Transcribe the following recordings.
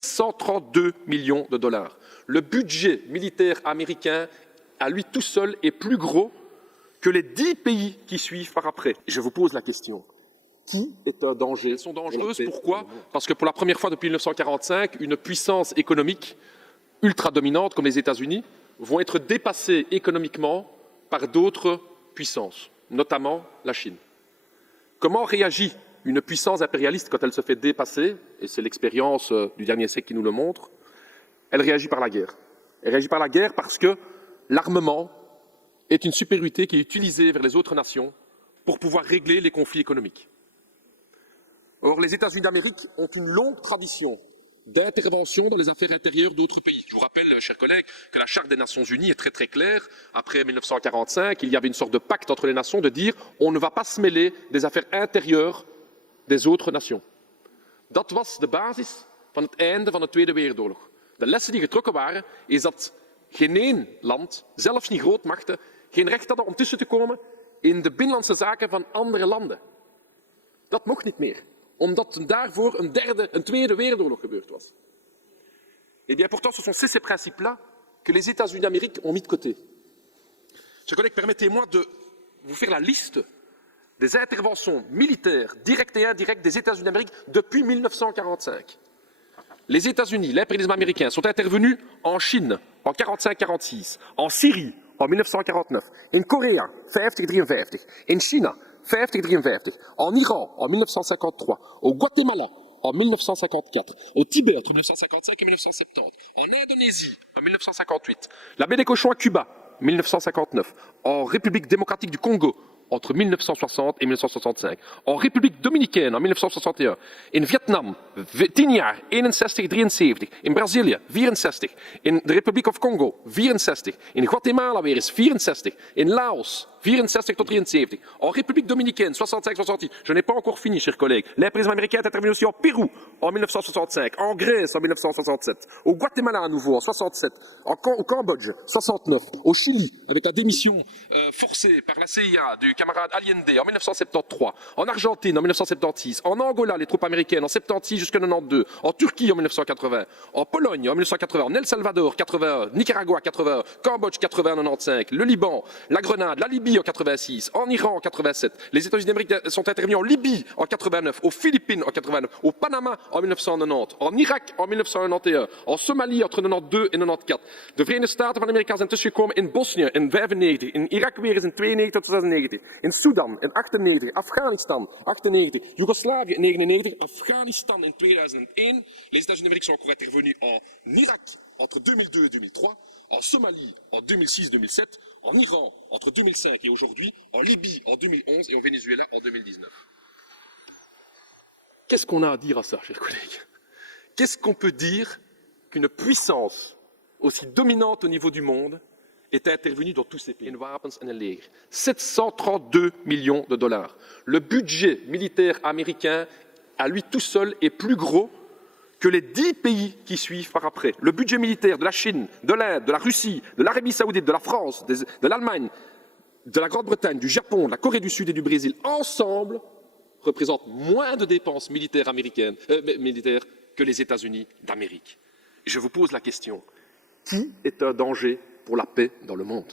132 millions de dollars. Le budget militaire américain, à lui tout seul, est plus gros que les 10 pays qui suivent par après. Je vous pose la question. Qui est un danger? Elles sont dangereuses, pourquoi? Parce que pour la première fois depuis 1945, une puissance économique ultra dominante comme les États-Unis vont être dépassées économiquement par d'autres puissances, notamment la Chine. Comment réagit une puissance impérialiste quand elle se fait dépasser? Et c'est l'expérience du dernier siècle qui nous le montre. Elle réagit par la guerre. Elle réagit par la guerre parce que l'armement est une supériorité qui est utilisée vers les autres nations pour pouvoir régler les conflits économiques. Or, les États-Unis d'Amérique ont une longue tradition d'intervention dans les affaires intérieures d'autres pays. Je vous rappelle, chers collègues, que la Charte des Nations Unies est très très claire. Après 1945, il y avait une sorte de pacte entre les nations de dire on ne va pas se mêler des affaires intérieures des autres nations. Dat was de basis van het einde van de Tweede Wereldoorlog. De lessen die getrokken waren, is dat geen één land, zelfs niet grootmachten, geen recht hadden om tussen te komen in de binnenlandse zaken van andere landen. Dat mocht niet meer, omdat daarvoor een Tweede Wereldoorlog gebeurd was. Et bien pourtant, ce sont ces principes-là que les États-Unis d'Amérique ont mis de côté. Chers collègues, permettez-moi de vous faire la liste des interventions militaires directes et indirectes des États-Unis d'Amérique depuis 1945. Les États-Unis, l'impérialisme américain, sont intervenus en Chine en 1945-1946, en Syrie en 1949, in Korea 1950-1953, in China 1950-1953, en Iran en 1953, au Guatemala en 1954, au Tibet entre 1955 et 1970, en Indonésie en 1958, la baie des Cochons à Cuba 1959, en République démocratique du Congo entre 1960 et 1965, en République dominicaine en 1961, in Vietnam 10 jaar 61-73, in Brazilië 64, in de Republiek of Congo 64, in Guatemala weer eens 64, in Laos 64 tot 73, en République dominicaine 65-66. Je n'ai pas encore fini, chers collègues. L'impérialisme américain est intervenu aussi en Pérou en 1965, en Grèce en 1967, au Guatemala à nouveau en 67, au Cambodge 69, au Chili avec la démission forcée par la CIA du camarade Allende en 1973, en Argentine en 1976, en Angola les troupes américaines en 76 jusqu'en 92, en Turquie en 1980, en Pologne en 1980, en El Salvador 81, Nicaragua 81, Cambodge 80 95, le Liban, la Grenade, la Libye en 86, en Iran en 87, les États-Unis d'Amérique sont intervenus en Libye en 89, aux Philippines en 89, au Panama en 1990, en Irak en 1991, en Somalie entre 92 en 94. De Verenigde Staten van Amerika zijn tussengekomen in Bosnië in 95, in Irak weer eens in 92 tot 96, in Sudan in 98, Afghanistan 98, Joegoslavië in 99, Afghanistan in 2001. Les États-Unis d'Amérique sont encore intervenus en Irak entre 2002 et 2003, en Somalie en 2006-2007, en Iran entre 2005 et aujourd'hui, en Libye en 2011 et au Venezuela en 2019. Qu'est-ce qu'on a à dire à ça, chers collègues? Qu'est-ce qu'on peut dire qu'une puissance aussi dominante au niveau du monde est intervenue dans tous ces pays? In wapens en een leger. 732 millions de dollars. Le budget militaire américain, à lui tout seul, est plus gros que les 10 pays qui suivent par après. Le budget militaire de la Chine, de l'Inde, de la Russie, de l'Arabie Saoudite, de la France, de l'Allemagne, de la Grande-Bretagne, du Japon, de la Corée du Sud et du Brésil, ensemble, représentent moins de dépenses militaires américaines, militaires que les États-Unis d'Amérique. Je vous pose la question. Qui est un danger pour la paix dans le monde?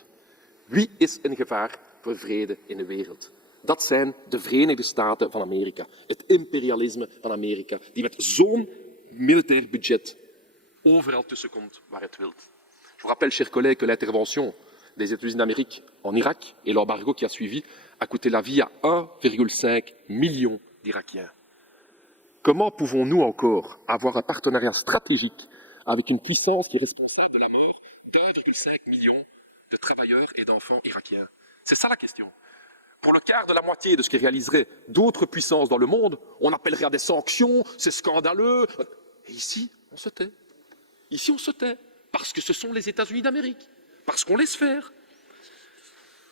Wie is een gevaar voor vrede in de wereld? Dat zijn de Verenigde Staten van Amerika. Het imperialisme van Amerika, die met zo'n militair budget overal tussenkomt waar het wilt. Je vous rappelle, chers collègues, que l'intervention des États-Unis d'Amérique en Irak et l'embargo qui a suivi a coûté la vie à 1,5 million d'Irakiens. Comment pouvons-nous encore avoir un partenariat stratégique avec une puissance qui est responsable de la mort d'1,5 million de travailleurs et d'enfants irakiens? C'est ça la question. Pour le quart de la moitié de ce qui réaliserait d'autres puissances dans le monde, on appellerait à des sanctions, c'est scandaleux. Et ici, on se tait. Ici, on se tait, parce que ce sont les États-Unis d'Amérique, parce qu'on laisse faire.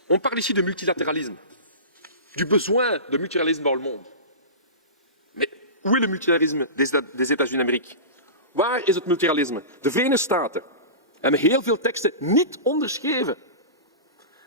On parle ici de multilatéralisme, du besoin de multilatéralisme dans le monde. Mais où est le multilatéralisme des États-Unis d'Amérique? Waar is het multilatéralisme? De Verenigde Staten hebben heel veel teksten niet onderschreven.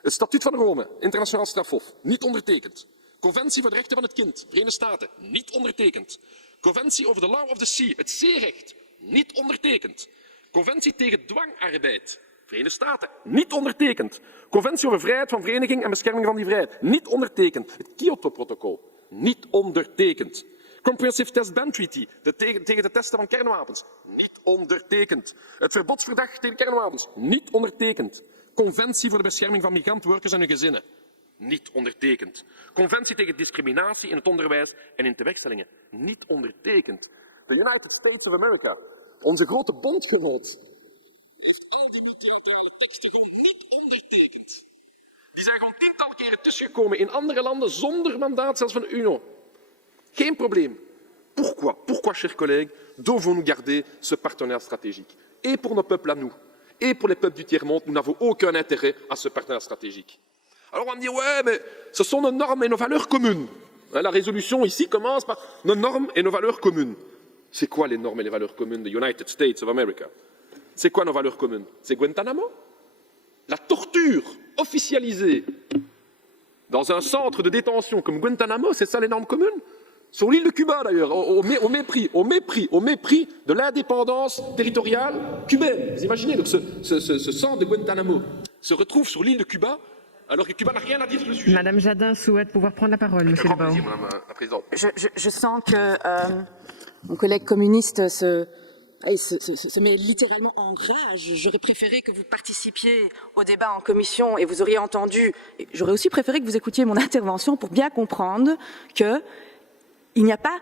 Het Statuut van Rome, internationaal strafhof, niet ondertekend. Conventie voor de rechten van het kind, Verenigde Staten, niet ondertekend. Conventie over the law of the sea, het zeerecht, niet ondertekend. Conventie tegen dwangarbeid, Verenigde Staten, niet ondertekend. Conventie over vrijheid van vereniging en bescherming van die vrijheid, niet ondertekend. Het Kyoto-protocol, niet ondertekend. Comprehensive Test Ban Treaty, tegen de testen van kernwapens, niet ondertekend. Het verbodsverdrag tegen kernwapens, niet ondertekend. Conventie voor de bescherming van migrantwerkers en hun gezinnen, niet ondertekend. Conventie tegen discriminatie in het onderwijs en in tewerkstellingen, niet ondertekend. De United States of America, onze grote bondgenoot, heeft al die multilaterale teksten gewoon niet ondertekend. Die zijn gewoon tientallen keren tussengekomen in andere landen zonder mandaat, zelfs van de UNO. Geen probleem. Pourquoi? Pourquoi, chers collègues, devons-nous garder ce partenaire stratégique? Et pour nos peuples à nous, et pour les peuples du tiers-monde, nous n'avons aucun intérêt à ce partenaire stratégique. Alors on va me dire, ouais, mais ce sont nos normes et nos valeurs communes. La résolution ici commence par nos normes et nos valeurs communes. C'est quoi les normes et les valeurs communes des United States of America? C'est quoi nos valeurs communes? C'est Guantanamo? La torture officialisée dans un centre de détention comme Guantanamo, c'est ça les normes communes? Sur l'île de Cuba d'ailleurs, au mépris de l'indépendance territoriale cubaine. Vous imaginez, donc ce centre de Guantanamo se retrouve sur l'île de Cuba, alors que Cuba n'a rien à dire sur le sujet. Madame Jadin souhaite pouvoir prendre la parole, Monsieur Lebao. Madame la Présidente. Je sens que mon collègue communiste se met littéralement en rage. J'aurais préféré que vous participiez au débat en commission et vous auriez entendu. J'aurais aussi préféré que vous écoutiez mon intervention pour bien comprendre que il n'y a pas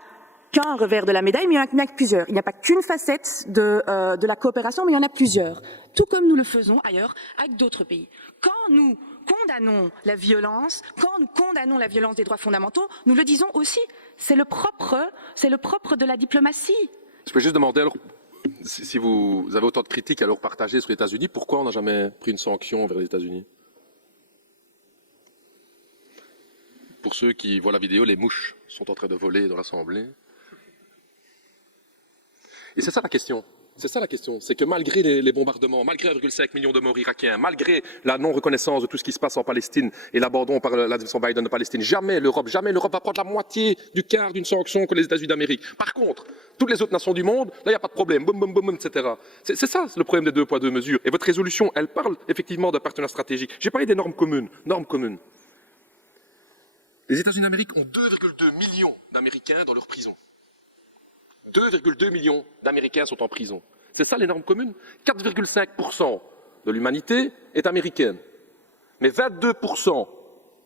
qu'un revers de la médaille, mais il y en a plusieurs. Il n'y a pas qu'une facette de la coopération, mais il y en a plusieurs. Tout comme nous le faisons ailleurs avec d'autres pays. Quand nous condamnons la violence, des droits fondamentaux, nous le disons aussi. C'est le propre de la diplomatie. Je peux juste demander, alors, si vous avez autant de critiques à leur partager sur les États-Unis, pourquoi on n'a jamais pris une sanction vers les États-Unis? Pour ceux qui voient la vidéo, les mouches sont en train de voler dans l'Assemblée. Et c'est ça la question. C'est ça la question. C'est que malgré les bombardements, malgré 1,5 million de morts irakiens, malgré la non-reconnaissance de tout ce qui se passe en Palestine et l'abandon par l'administration Biden de Palestine, jamais l'Europe va prendre la moitié du quart d'une sanction que les États-Unis d'Amérique. Par contre, toutes les autres nations du monde, là, il n'y a pas de problème. Boum, boum, boum, etc. C'est ça le problème des 2 poids 2 mesures. Et votre résolution, elle parle effectivement d'un partenaire stratégique. J'ai parlé des normes communes. Normes communes. Les États-Unis d'Amérique ont 2,2 millions d'Américains dans leur prison. 2,2 millions d'Américains sont en prison. C'est ça les normes communes? 4,5% de l'humanité est américaine. Mais 22%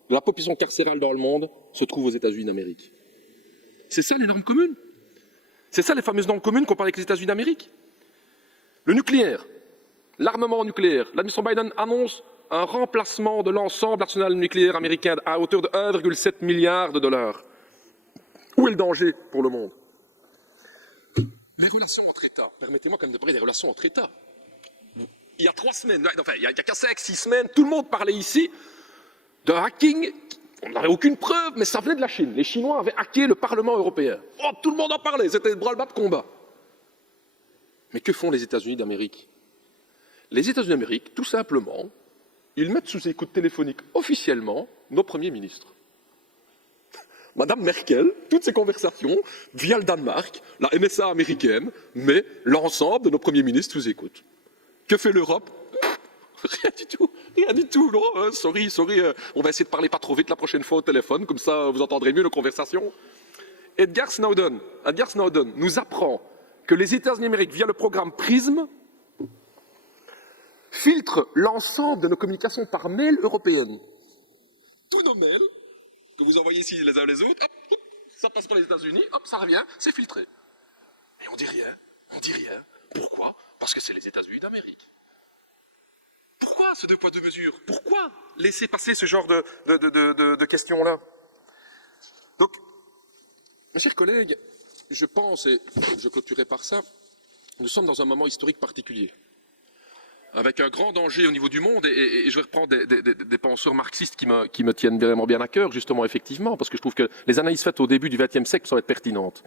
de la population carcérale dans le monde se trouve aux États-Unis d'Amérique. C'est ça les normes communes? C'est ça les fameuses normes communes qu'on parle avec les États-Unis d'Amérique? Le nucléaire, l'armement nucléaire. L'administration Biden annonce un remplacement de l'ensemble de l'arsenal nucléaire américain à hauteur de 1,7 milliard de dollars. Où est le danger pour le monde? Les relations entre États. Permettez-moi quand même de parler des relations entre États. Il y a 3 semaines, enfin il y a qu'à 5-6 semaines, tout le monde parlait ici de hacking. On n'avait aucune preuve, mais ça venait de la Chine. Les Chinois avaient hacké le Parlement européen. Oh, tout le monde en parlait, c'était le bras-le-bas de combat. Mais que font les États-Unis d'Amérique? Les États-Unis d'Amérique, tout simplement, ils mettent sous écoute téléphonique officiellement nos premiers ministres. Madame Merkel, toutes ces conversations, via le Danemark, la NSA américaine, met l'ensemble de nos premiers ministres sous écoute. Que fait l'Europe? Rien du tout, non, sorry, on va essayer de parler pas trop vite la prochaine fois au téléphone, comme ça vous entendrez mieux nos conversations. Edward Snowden nous apprend que les États-Unis d'Amérique, via le programme PRISM, filtrent l'ensemble de nos communications par mail européennes. Tous nos mails que vous envoyez ici les uns les autres, hop, ça passe par les États-Unis, hop, ça revient, c'est filtré. Et on dit rien. Pourquoi? Parce que c'est les États-Unis d'Amérique. Pourquoi ce 2 poids 2 mesures? Pourquoi laisser passer ce genre de questions-là? Donc, mes chers collègues, je pense, et je clôturerai par ça, nous sommes dans un moment historique particulier, avec un grand danger au niveau du monde, et je vais reprendre des penseurs marxistes qui me tiennent vraiment bien à cœur, justement, effectivement, parce que je trouve que les analyses faites au début du XXe siècle sont être pertinentes.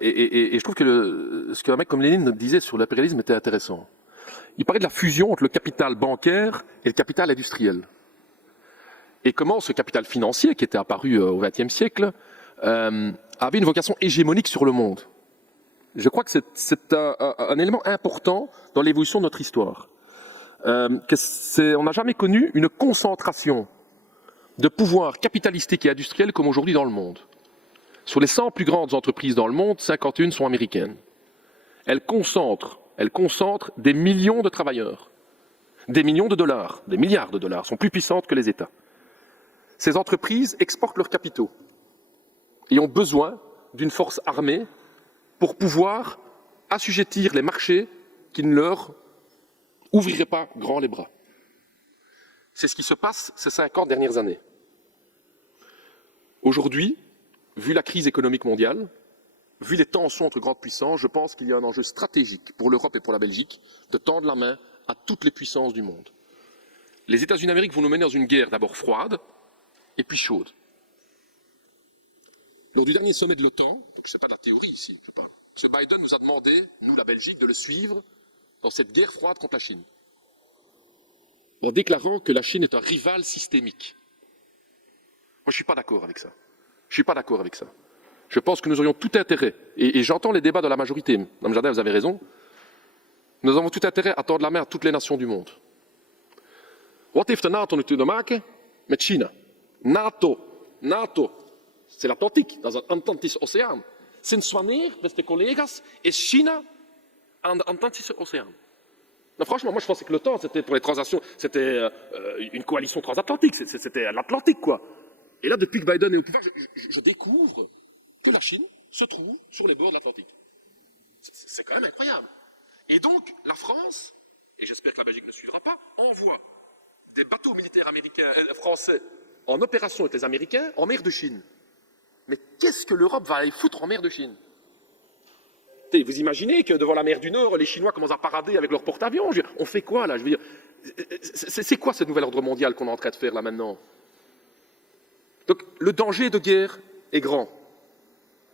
Et je trouve que ce qu'un mec comme Lénine disait sur l'impérialisme était intéressant. Il parlait de la fusion entre le capital bancaire et le capital industriel. Et comment ce capital financier, qui était apparu au XXe siècle, avait une vocation hégémonique sur le monde. je crois que c'est un élément important dans l'évolution de notre histoire. On n'a jamais connu une concentration de pouvoir capitalistique et industriel comme aujourd'hui dans le monde. Sur les 100 plus grandes entreprises dans le monde, 51 sont américaines. Elles concentrent des millions de travailleurs, des millions de dollars, des milliards de dollars, sont plus puissantes que les États. Ces entreprises exportent leurs capitaux et ont besoin d'une force armée pour pouvoir assujettir les marchés qui ne leur ouvriraient pas grand les bras. C'est ce qui se passe ces 50 dernières années. Aujourd'hui, vu la crise économique mondiale, vu les tensions entre grandes puissances, je pense qu'il y a un enjeu stratégique pour l'Europe et pour la Belgique de tendre la main à toutes les puissances du monde. Les États-Unis d'Amérique vont nous mener dans une guerre d'abord froide et puis chaude. Lors du dernier sommet de l'OTAN, donc ce n'est pas de la théorie ici, je parle, M. Biden nous a demandé, nous la Belgique, de le suivre dans cette guerre froide contre la Chine, en déclarant que la Chine est un rival systémique. Moi, je ne suis pas d'accord avec ça. Je ne suis pas d'accord avec ça. Je pense que nous aurions tout intérêt, et j'entends les débats de la majorité, Mme Jardin, vous avez raison, nous avons tout intérêt à tendre la main à toutes les nations du monde. Wat heeft de NATO nu te maken met China? NATO, c'est l'Atlantique, dat is een Atlantische Oceaan. Sinds wanneer, beste collega's, is China aan de Atlantische Oceaan? Non, franchement, moi je pensais que l'OTAN, c'était pour les transactions, c'était une coalition transatlantique, c'était l'Atlantique, quoi. Et là, depuis que Biden est au pouvoir, je découvre que la Chine se trouve sur les bords de l'Atlantique. C'est quand même incroyable. Et donc, la France, et j'espère que la Belgique ne suivra pas, envoie des bateaux militaires américains, français en opération avec les Américains en mer de Chine. Mais qu'est-ce que l'Europe va aller foutre en mer de Chine? Vous imaginez que devant la mer du Nord, les Chinois commencent à parader avec leurs porte-avions? On fait quoi là? Je veux dire, c'est quoi ce nouvel ordre mondial qu'on est en train de faire là maintenant? Donc le danger de guerre est grand.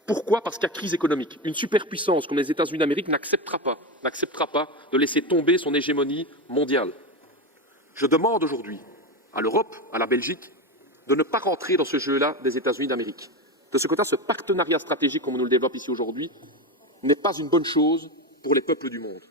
Pourquoi? Parce qu'il y a crise économique. Une superpuissance comme les États-Unis d'Amérique n'acceptera pas de laisser tomber son hégémonie mondiale. Je demande aujourd'hui à l'Europe, à la Belgique, de ne pas rentrer dans ce jeu-là des États-Unis d'Amérique. De ce côté-là, ce partenariat stratégique, comme on nous le développe ici aujourd'hui, n'est pas une bonne chose pour les peuples du monde.